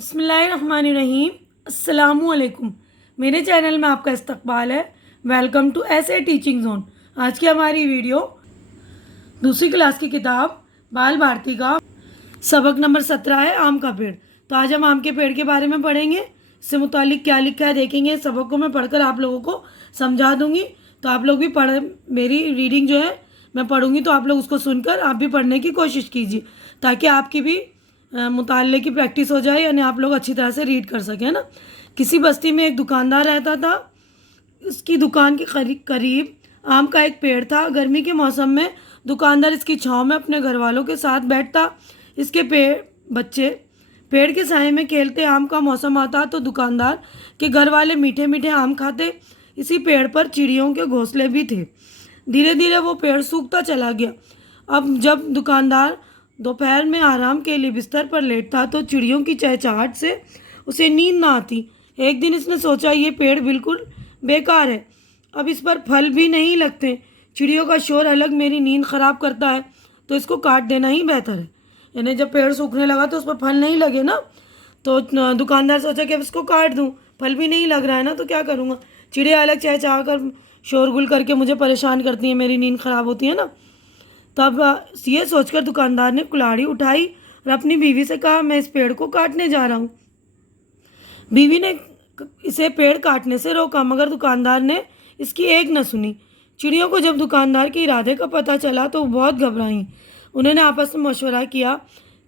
बिस्मिल्लाहिर्रहमानिर्रहीम। अस्सलामुअलैकुम। मेरे चैनल में आपका इस्तकबाल है। वेलकम टू ऐसे टीचिंग जोन। आज की हमारी वीडियो दूसरी क्लास की किताब बाल भारती का सबक नंबर 17 है, आम का पेड़। तो आज हम आम के पेड़ के बारे में पढ़ेंगे। इससे मुतालिक क्या लिखा है देखेंगे। सबक को मैं पढ़कर आप लोगों को समझा दूंगी, तो आप लोग भी पढ़ मेरी रीडिंग जो है मैं पढ़ूंगी, तो आप लोग उसको सुनकर आप भी पढ़ने की कोशिश कीजिए, ताकि आपकी भी मुताले की प्रैक्टिस हो जाए, यानी आप लोग अच्छी तरह से रीड कर सकें ना। किसी बस्ती में एक दुकानदार रहता था। उसकी दुकान के करीब आम का एक पेड़ था। गर्मी के मौसम में दुकानदार इसकी छांव में अपने घर वालों के साथ बैठता। इसके बच्चे पेड़ के साए में खेलते। आम का मौसम आता तो दुकानदार के घर वाले मीठे मीठे आम खाते। इसी पेड़ पर चिड़ियों के घोंसले भी थे। धीरे धीरे वो पेड़ सूखता चला गया। अब जब दुकानदार दोपहर में आराम के लिए बिस्तर पर लेटता तो चिड़ियों की चहचहाहट से उसे नींद ना आती। एक दिन इसने सोचा, ये पेड़ बिल्कुल बेकार है, अब इस पर फल भी नहीं लगते। चिड़ियों का शोर अलग मेरी नींद खराब करता है, तो इसको काट देना ही बेहतर है। यानी जब पेड़ सूखने लगा तो उस पर फल नहीं लगे ना, तो दुकानदार सोचा कि अब इसको काट दूं, फल भी नहीं लग रहा है ना, तो क्या करूँगा। चिड़िया अलग चहचहा कर शोरगुल करके मुझे परेशान करती हैं, मेरी नींद खराब होती है ना। तब ये सोचकर दुकानदार ने कुल्हाड़ी उठाई और अपनी बीवी से कहा, मैं इस पेड़ को काटने जा रहा हूँ। बीवी ने इसे पेड़ काटने से रोका, मगर दुकानदार ने इसकी एक न सुनी। चिड़ियों को जब दुकानदार के इरादे का पता चला तो बहुत घबराई। उन्होंने आपस में मशवरा किया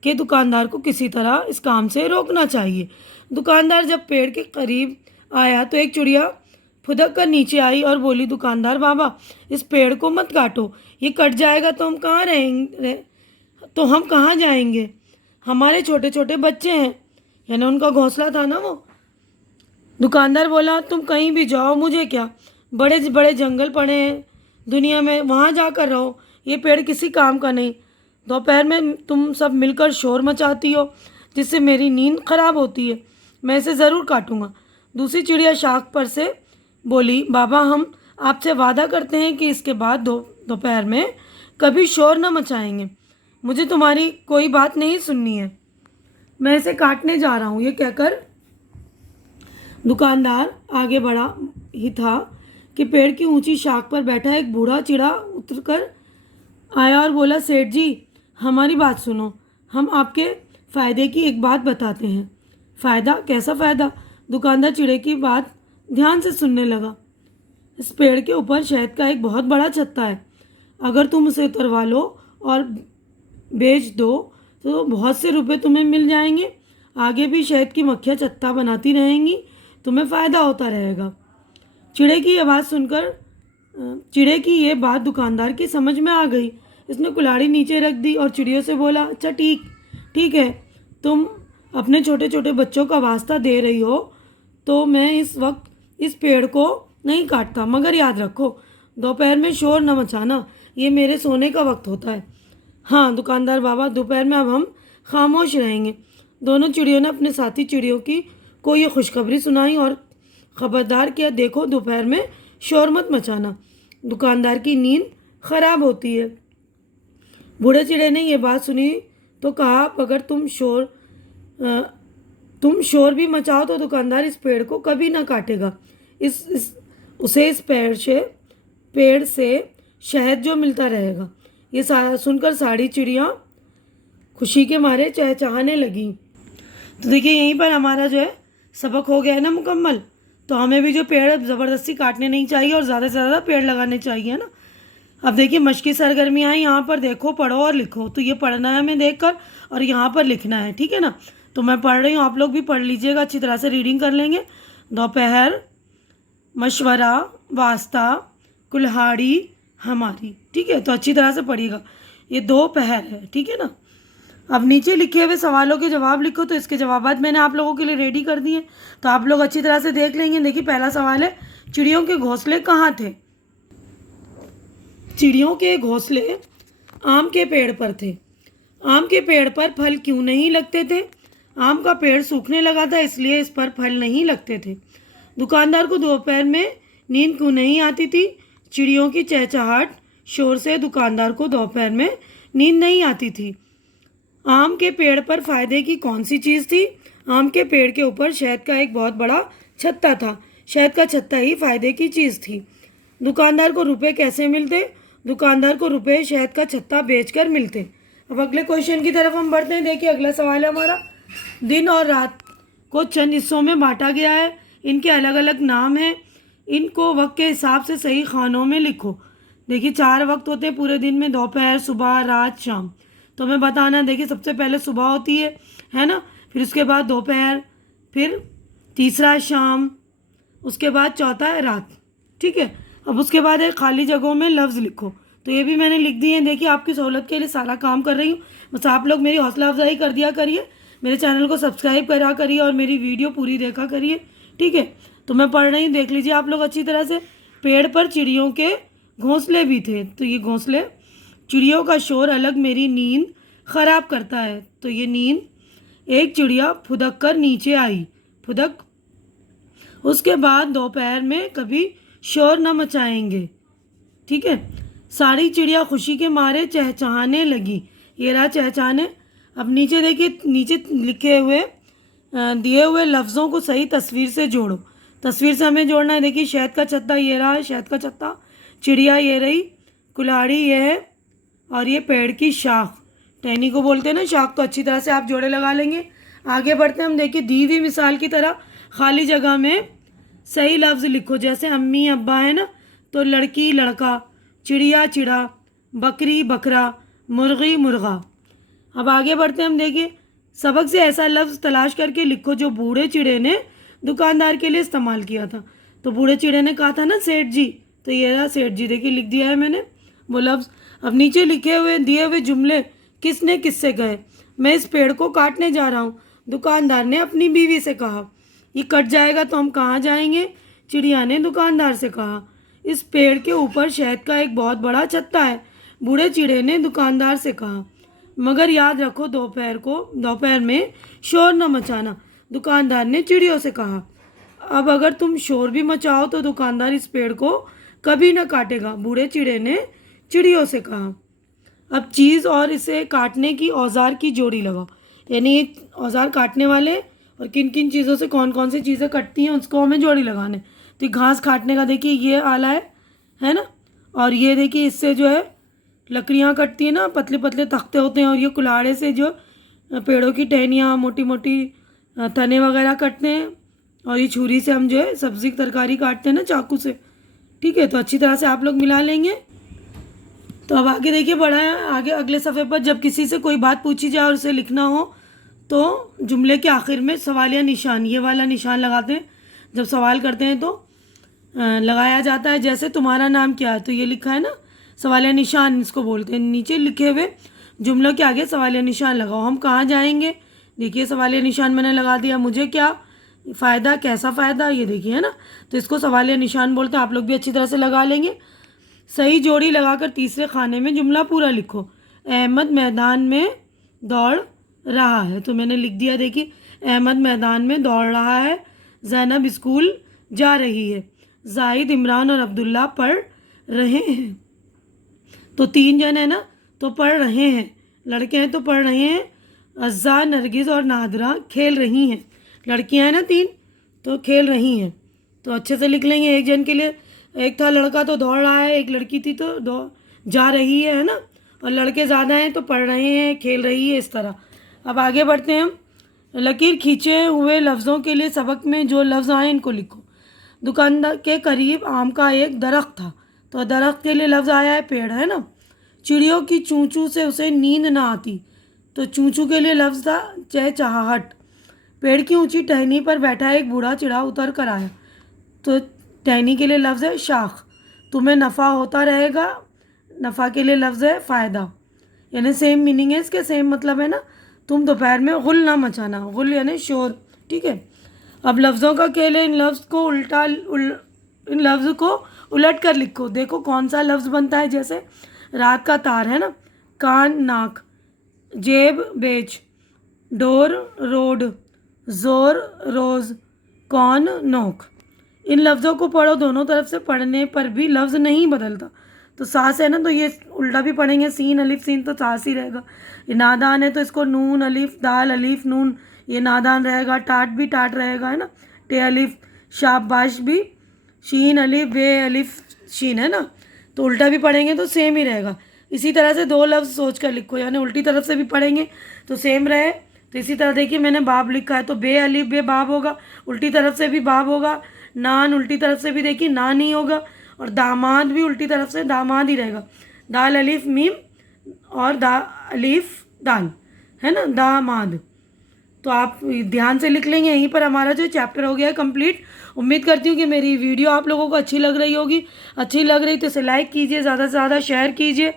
कि दुकानदार को किसी तरह इस काम से रोकना चाहिए। दुकानदार जब पेड़ के करीब आया तो एक चिड़िया फुदक कर नीचे आई और बोली, दुकानदार बाबा, इस पेड़ को मत काटो, ये कट जाएगा तो हम कहाँ रहेंगे, तो हम कहाँ जाएंगे, हमारे छोटे छोटे बच्चे हैं। यानी उनका घोंसला था ना वो। दुकानदार बोला, तुम कहीं भी जाओ, मुझे क्या, बड़े बड़े जंगल पड़े हैं दुनिया में, वहाँ जाकर रहो, ये पेड़ किसी काम का नहीं। दोपहर में तुम सब मिलकर शोर मचाती हो, जिससे मेरी नींद खराब होती है, मैं इसे ज़रूर काटूंगा। दूसरी चिड़िया शाख पर से बोली, बाबा, हम आपसे वादा करते हैं कि इसके बाद दोपहर में कभी शोर न मचाएंगे। मुझे तुम्हारी कोई बात नहीं सुननी है, मैं इसे काटने जा रहा हूँ। ये कहकर दुकानदार आगे बढ़ा ही था कि पेड़ की ऊंची शाख पर बैठा एक बूढ़ा चिड़ा उतरकर आया और बोला, सेठ जी, हमारी बात सुनो, हम आपके फ़ायदे की एक बात बताते हैं। फ़ायदा? कैसा फ़ायदा? दुकानदार चिड़े की बात ध्यान से सुनने लगा। इस पेड़ के ऊपर शहद का एक बहुत बड़ा छत्ता है। अगर तुम उसे उतरवा लो और बेच दो तो बहुत से रुपए तुम्हें मिल जाएंगे। आगे भी शहद की मक्खियाँ छत्ता बनाती रहेंगी, तुम्हें फ़ायदा होता रहेगा। चिड़े की आवाज़ सुनकर चिड़े की ये बात दुकानदार की समझ में आ गई। इसने कुल्हाड़ी नीचे रख दी और चिड़ियों से बोला, अच्छा ठीक है, तुम अपने छोटे छोटे बच्चों का वास्ता दे रही हो तो मैं इस वक्त इस पेड़ को नहीं काटता, मगर याद रखो, दोपहर में शोर न मचाना, ये मेरे सोने का वक्त होता है। हाँ दुकानदार बाबा, दोपहर में अब हम खामोश रहेंगे। दोनों चिड़ियों ने अपने साथी चिड़ियों को ये खुशखबरी सुनाई और खबरदार किया, देखो, दोपहर में शोर मत मचाना, दुकानदार की नींद खराब होती है। बूढ़े चिड़े ने यह बात सुनी तो कहा, अगर तुम शोर भी मचाओ तो दुकानदार इस पेड़ को कभी ना काटेगा। उसे इस पेड़ से शहद जो मिलता रहेगा। ये सुनकर सारी चिड़ियाँ खुशी के मारे चहचहाने लगी। तो देखिए, यहीं पर हमारा जो है सबक हो गया है ना मुकम्मल। तो हमें भी जो पेड़ ज़बरदस्ती काटने नहीं चाहिए और ज़्यादा से ज़्यादा पेड़ लगाने चाहिए ना। अब देखिए, मश्की सरगर्मियाँ हैं, यहाँ पर देखो, पढ़ो और लिखो। तो ये पढ़ना है हमें देखकर और यहाँ पर लिखना है, ठीक है ना। तो मैं पढ़ रही हूँ, आप लोग भी पढ़ लीजिएगा, अच्छी तरह से रीडिंग कर लेंगे। दोपहर, मशवरा, वास्ता, कुल्हाड़ी हमारी, ठीक है। तो अच्छी तरह से पढ़िएगा। ये दोपहर है, ठीक है ना। अब नीचे लिखे हुए सवालों के जवाब लिखो। तो इसके जवाबात मैंने आप लोगों के लिए रेडी कर दिए, तो आप लोग अच्छी तरह से देख लेंगे। देखिए, पहला सवाल है, चिड़ियों के घोंसले कहाँ थे? चिड़ियों के घोंसले आम के पेड़ पर थे। आम के पेड़ पर फल क्यों नहीं लगते थे? आम का पेड़ सूखने लगा था, इसलिए इस पर फल नहीं लगते थे। दुकानदार को दोपहर में नींद क्यों नहीं आती थी? चिड़ियों की चहचहाहट शोर से दुकानदार को दोपहर में नींद नहीं आती थी। आम के पेड़ पर फायदे की कौन सी चीज़ थी? आम के पेड़ के ऊपर शहद का एक बहुत बड़ा छत्ता था। शहद का छत्ता ही फायदे की चीज़ थी। दुकानदार को रुपए कैसे मिलते? दुकानदार को रुपए शहद का छत्ता बेचकर मिलते। अब अगले क्वेश्चन की तरफ हम बढ़ते हैं। देखिए अगला सवाल है हमारा, दिन और रात को चंद हिस्सों में बांटा गया है। इनके अलग अलग नाम हैं। इनको वक्त के हिसाब से सही खानों में लिखो। देखिए 4 वक्त होते हैं पूरे दिन में, दोपहर, सुबह, रात, शाम। तो हमें बताना है, देखिए सबसे पहले सुबह होती है ना, फिर उसके बाद दोपहर, फिर तीसरा शाम, उसके बाद चौथा है रात। ठीक है, अब उसके बाद है खाली जगहों में लफ्ज़ लिखो। तो ये भी मैंने लिख दिए हैं। देखिए आपकी सहूलत के लिए सारा काम कर रही हूँ, बस आप लोग मेरी हौसला अफजाई कर दिया करिए, मेरे चैनल को सब्सक्राइब करा करिए और मेरी वीडियो पूरी देखा करिए। ठीक है, तो मैं पढ़ रही हूँ, देख लीजिए आप लोग अच्छी तरह से। पेड़ पर चिड़ियों के घोंसले भी थे। तो ये घोंसले, चिड़ियों का शोर अलग मेरी नींद ख़राब करता है। तो ये नींद, एक चिड़िया फुदक कर नीचे आई, फुदक। उसके बाद दोपहर में कभी शोर न मचाएंगे। ठीक है, सारी चिड़िया खुशी के मारे चहचहाने लगी। ये रहा चहचहाने। अब नीचे देखिए, नीचे लिखे हुए दिए हुए लफ्ज़ों को सही तस्वीर से जोड़ो। तस्वीर से हमें जोड़ना है। देखिए शहद का छत्ता ये रहा है, शहद का छत्ता। चिड़िया ये रही, कुल्हाड़ी ये है, और ये पेड़ की शाख, टहनी को बोलते हैं ना शाख। तो अच्छी तरह से आप जोड़े लगा लेंगे। आगे बढ़ते हैं हम। देखिए दी हुई मिसाल की तरह खाली जगह में सही लफ्ज़ लिखो। जैसे अम्मी अब्बा है ना, तो लड़की लड़का, चिड़िया चिड़ा, बकरी बकरा, मुर्गी मुर्गा। अब आगे बढ़ते हैं हम। देखिए सबक से ऐसा लफ्ज़ तलाश करके लिखो जो बूढ़े चिड़े ने दुकानदार के लिए इस्तेमाल किया था। तो बूढ़े चिड़े ने कहा था ना सेठ जी, तो ये रहा सेठ जी। देखिए लिख दिया है मैंने वो लफ्ज़। अब नीचे लिखे हुए दिए हुए जुमले किसने किससे कहे? मैं इस पेड़ को काटने जा रहा हूँ, दुकानदार ने अपनी बीवी से कहा। ये कट जाएगा तो हम कहाँ जाएंगे? चिड़िया ने दुकानदार से कहा। इस पेड़ के ऊपर शहद का एक बहुत बड़ा छत्ता है, बूढ़े चिड़े ने दुकानदार से कहा। मगर याद रखो दोपहर में शोर न मचाना, दुकानदार ने चिड़ियों से कहा। अब अगर तुम शोर भी मचाओ तो दुकानदार इस पेड़ को कभी न काटेगा, बूढ़े चिड़े ने चिड़ियों से कहा। अब चीज़ और इसे काटने की औजार की जोड़ी लगाओ। यानी एक औजार काटने वाले और किन किन चीज़ों से कौन कौन सी चीज़ें कटती हैं उसको हमें जोड़ी लगाने। तो घास काटने का देखिए ये आला है ना, और ये देखिए इससे जो है लकड़ियाँ कटती है ना, पतले पतले तख्ते होते हैं। और ये कुल्हाड़े से जो पेड़ों की टहनियाँ, मोटी मोटी तने वगैरह कटते हैं। और ये छुरी से हम जो है सब्ज़ी तरकारी काटते हैं ना चाकू से। ठीक है, तो अच्छी तरह से आप लोग मिला लेंगे। तो अब आगे देखिए बढ़ा है आगे अगले सफ़े पर। जब किसी से कोई बात पूछी जाए और उसे लिखना हो तो जुमले के आखिर में सवालिया निशान, ये वाला निशान लगाते हैं। जब सवाल करते हैं तो लगाया जाता है। जैसे तुम्हारा नाम क्या है, तो ये लिखा है ना सवालिया निशान, इसको बोलते हैं। नीचे लिखे हुए जुमलों के आगे सवालिया निशान लगाओ। हम कहाँ जाएंगे, देखिए सवालिया निशान मैंने लगा दिया। मुझे क्या फ़ायदा, कैसा फ़ायदा, ये देखिए है ना, तो इसको सवालिया निशान बोलते हैं। आप लोग भी अच्छी तरह से लगा लेंगे। सही जोड़ी लगाकर तीसरे खाने में जुमला पूरा लिखो। अहमद मैदान में दौड़ रहा है, तो मैंने लिख दिया। देखिए अहमद मैदान में दौड़ रहा है, ज़ैनब स्कूल जा रही है, जाहिद, इमरान और अब्दुल्ला पढ़ रहे हैं। तो 3 जन है ना, तो पढ़ रहे हैं, लड़के हैं तो पढ़ रहे हैं। अज़्ज़ा, नरगिस और नादरा खेल रही हैं। लड़कियां हैं ना 3, तो खेल रही हैं। तो अच्छे से लिख लेंगे। एक जन के लिए, एक था लड़का तो दौड़ रहा है, एक लड़की थी तो जा रही है ना, और लड़के ज़्यादा हैं तो पढ़ रहे हैं, खेल रही है, इस तरह। अब आगे बढ़ते हैं हम। लकीर खींचे हुए लफ्ज़ों के लिए सबक में जो लफ्ज़ आए इनको लिखो। दुकानदार के करीब आम का एक दरख्त था, तो दरख्त के लिए लफ्ज़ आया है पेड़, है ना। चिड़ियों की चूँ चूँ से उसे नींद ना आती, तो चूँ चूँ के लिए लफ्ज़ था चहचहाहट। पेड़ की ऊंची टहनी पर बैठा एक बूढ़ा चिड़ा उतर कर आया, तो टहनी के लिए लफ्ज़ है शाख। तुम्हें नफ़ा होता रहेगा, नफ़ा के लिए लफ्ज़ है फ़ायदा। यानी सेम मीनिंग है इसके, सेम मतलब है ना। तुम दोपहर में गुल ना मचाना, गुल यानी शोर। ठीक है, अब लफ्ज़ों का खेल है। इन लफ्ज़ को उलट कर लिखो। देखो कौन सा लफ्ज़ बनता है। जैसे रात का तार है ना, कान नाक, जेब बेच, डोर रोड, ज़ोर रोज़, कौन नोक। इन लफ्ज़ों को पढ़ो, दोनों तरफ से पढ़ने पर भी लफ्ज़ नहीं बदलता। तो सास है ना, तो ये उल्टा भी पढ़ेंगे, सीन अलिफ सीन, तो सास ही रहेगा। ये नादान है तो इसको नून अलिफ दाल अलिफ नून ये नादान रहेगा, टाट भी टाट रहेगा, है ना। टे अलिफ, शाबाश भी, शीन अलिफ, बे अलिफ शीन, है ना। तो उल्टा भी पढ़ेंगे तो सेम ही रहेगा। इसी तरह से दो लफ्ज़ सोच कर लिखो, यानी उल्टी तरफ से भी पढ़ेंगे तो सेम रहे। तो इसी तरह देखिए मैंने बाब लिखा है तो बे अलिफ बे बाब होगा, उल्टी तरफ से भी बाब होगा। नान उल्टी तरफ से भी देखिए नान ही होगा, और दामाद भी उल्टी तरफ से दामाद ही रहेगा। दाल अलिफ मीम और दा अलिफ दाल, है ना, दामाद। तो आप ध्यान से लिख लेंगे। यहीं पर हमारा जो चैप्टर हो गया है कंप्लीट। उम्मीद करती हूँ कि मेरी वीडियो आप लोगों को अच्छी लग रही होगी। अच्छी लग रही तो इसे लाइक कीजिए, ज़्यादा से ज़्यादा शेयर कीजिए,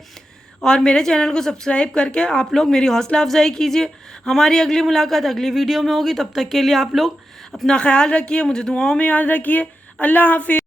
और मेरे चैनल को सब्सक्राइब करके आप लोग मेरी हौसला अफजाई कीजिए। हमारी अगली मुलाकात अगली वीडियो में होगी। तब तक के लिए आप लोग अपना ख्याल रखिए, मुझे दुआओं में याद रखिए। अल्लाह हाफिज़।